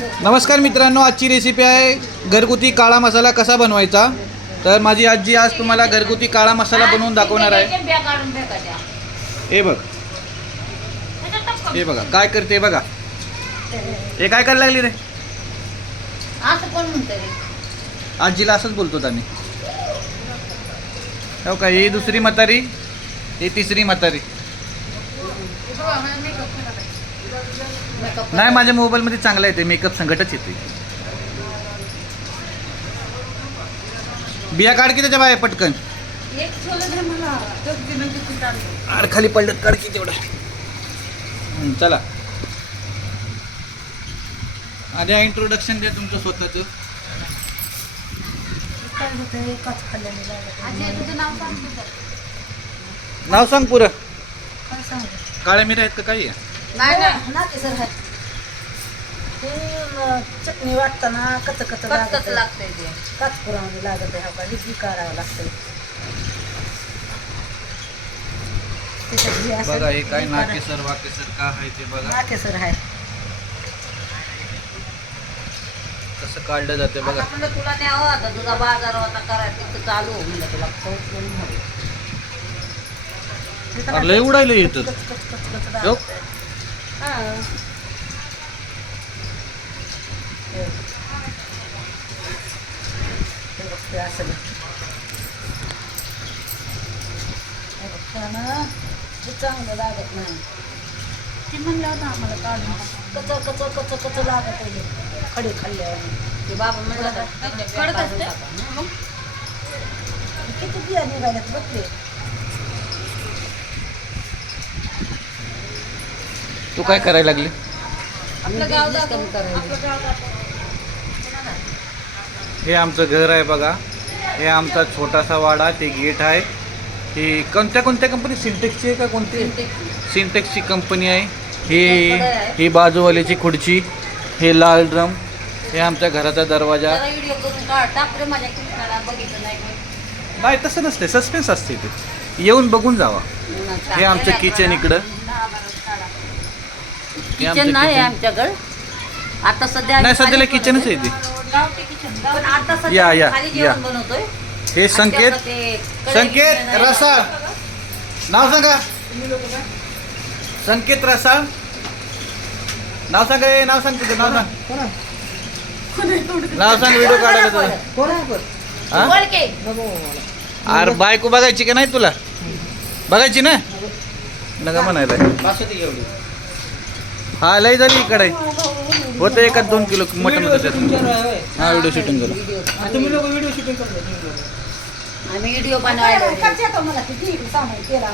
नमस्कार मित्रांनो, आजची रेसिपी आहे घरगुती काळा मसाला कसा बनवायचा। तर माझी आजी आज तुम्हाला घरगुती काळा मसाला बनवून दाखवणार आहे। हे बघ, हे बघा काय करते बघा। हे काय करायला लागली रे? असं कोण म्हणतं रे? आजीला असंच बोलतो आम्ही। हो का, ही दुसरी म्हातारी, ही तिसरी म्हातारी। नाही, माझ्या मोबाईल मध्ये चांगला येते, मेकअप संकटच येते। बिया काढ की त्याच्या बाहेर पटकन। एक सोलं दे मला, तो दिनं किती चालतो। आड खाली पडलं काढ की तेवढा। चला, आधी इंट्रोडक्शन द्या तुमचं स्वतःचं। काय होतं एकाच खाल्ल्याने लागत। आजी तुझं नाव सांग तुझं। नाव सांग पुरं। काय सांगू? काळ्या मिऱ्या आहेत का काही आहे? नाही नाही ना ते सर आहे। ते चटणी वाटताना कच कच्चच लागतंय ते। काच पुरवणी लागत आहे का हिची करावं लागतं बघा हे काय नाकेसर वाकेसर का आहे ते बघा। नाकेसर आहे कसं काढलं जाते बघा। आता म्हणलं तुला न्यावं, आता तुझा बाजार होता करायचं तिथं चालू हो म्हणलं तुला चौक म्हणून हवं। अरे लय उडायला येतं। हो. चांगलं लागत नाही ते म्हणलं होतं आम्हाला काढून कच कच कच कच लागत आहे खडे खाल्ल्यावर ते बाबा म्हणलं कडक असते किती बिया निघाल्यात बघले तू काय करायला लागली? आपलं गाव दाखव, आपलं गाव दाखव। हे आमचं घर आहे बघा। हे आमचा छोटासा वाडा, ते गेट आहे। ही कोणत्या कंपनी, सिंटेक्सची आहे का कोणती? सिंटेक्सची कंपनी आहे। ही बाजूवालीची खुर्ची, हे लाल ड्रम, हे आमच्या घराचा दरवाजा। जरा व्हिडिओ करून काढ, टाक रे माझ्या किचनला, बघितलं नाही मी। नाही तसं नसते, सस्पेन्स असते ते, येऊन बघून जावा। हे आमचं किचन इकडं। किचन नाही आहे आमच्याकडं आता सध्या। नाही, सध्याला किचनच आहे ते। गावठी किचन, पण आता या, सध्या या, खाली या। जेवण बनवतोय। हे संकेत, संकेत रसाळ, नाव सांगा। संकेत रसाळ, नाव सांग, नाव सांग तुझं नाव सांग। नाव सांग, व्हिडिओ काढायला तुला। कोण आहे पण हा? वळके. अरे बायको बघायची का नाही तुला? बघायची ना, नका म्हणायला। हा लय झाली इकडे होतं, 1-2 किलो मटन होतं त्यात। हा व्हिडिओ शूटिंग केलं। तुम्ही लोक व्हिडिओ शूटिंग करतो आम्ही व्हिडिओ बनवायला मला किती सामान केला